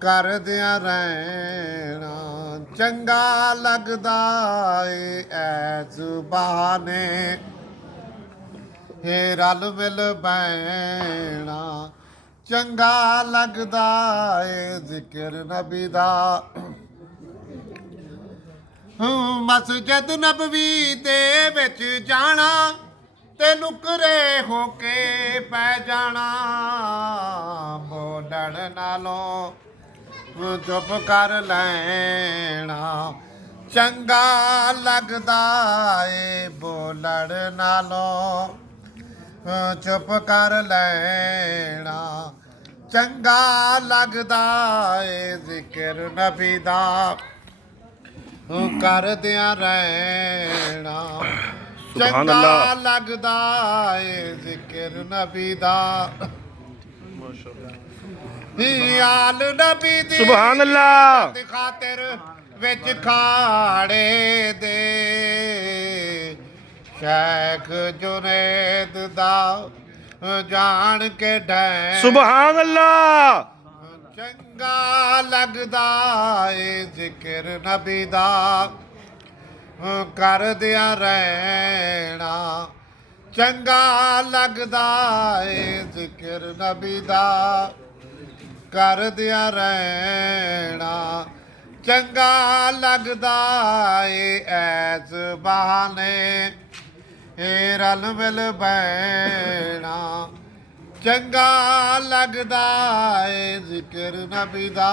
ਕਰਦਿਆਂ ਰਹਿਣਾ ਚੰਗਾ ਲੱਗਦਾ ਏ ਐਸ ਬਹਾਨੇ ਰਲ ਮਿਲ ਬਹਿਣਾ ਚੰਗਾ ਲੱਗਦਾ ਏ ਜ਼ਿਕਰ ਨਬੀ ਦਾ ਮਸਜਿਦ ਨਬਵੀ ਦੇ ਵਿੱਚ ਜਾਣਾ ਤੇ ਨੁਕਰੇ ਹੋ ਕੇ ਪੈ ਜਾਣਾ ਬੋਲਣ ਨਾਲੋਂ ਚੁੱਪ ਕਰ ਲੈਣਾ ਚੰਗਾ ਲੱਗਦਾ ਏ ਬੋਲਣ ਨਾਲੋਂ ਚੁੱਪ ਕਰ ਲੈਣਾ ਚੰਗਾ ਲੱਗਦਾ ਏ ਜ਼ਿਕਰ ਨਬੀ ਦਾ ਕਰਦਿਆਂ ਰਹਿਣਾ ਚੰਗਾ ਲੱਗਦਾ ਏ ਜ਼ਿਕਰ ਨਬੀ ਦਾ ਆਲ ਨਬੀ ਦੀ ਸੁਭਾਨ ਅੱਲਾਹ ਦੀ ਖਾਤਰ ਵਿੱਚ ਖਾੜੇ ਦੇ ਸ਼ੇਖ ਜੁਨੈਦ ਦਾ ਜਾਣ ਕੇ ਡੈ ਸੁਭਾਨ ਅੱਲਾਹ ਚੰਗਾ ਲੱਗਦਾ ਏ ਜ਼ਿਕਰ ਨਬੀ ਦਾ ਕਰਦਿਆਂ ਰਹਿਣਾ ਚੰਗਾ ਲੱਗਦਾ ਏ ਜ਼ਿਕਰ ਨਬੀ ਦਾ ਕਰਦਿਆਂ ਰਹਿਣਾ ਚੰਗਾ ਲੱਗਦਾ ਏ ਐਸ ਬਹਾਨੇ ਰਲ ਮਿਲ ਬਹਿਣਾ ਚੰਗਾ ਲੱਗਦਾ ਏ ਜ਼ਿਕਰ ਨਬੀ ਦਾ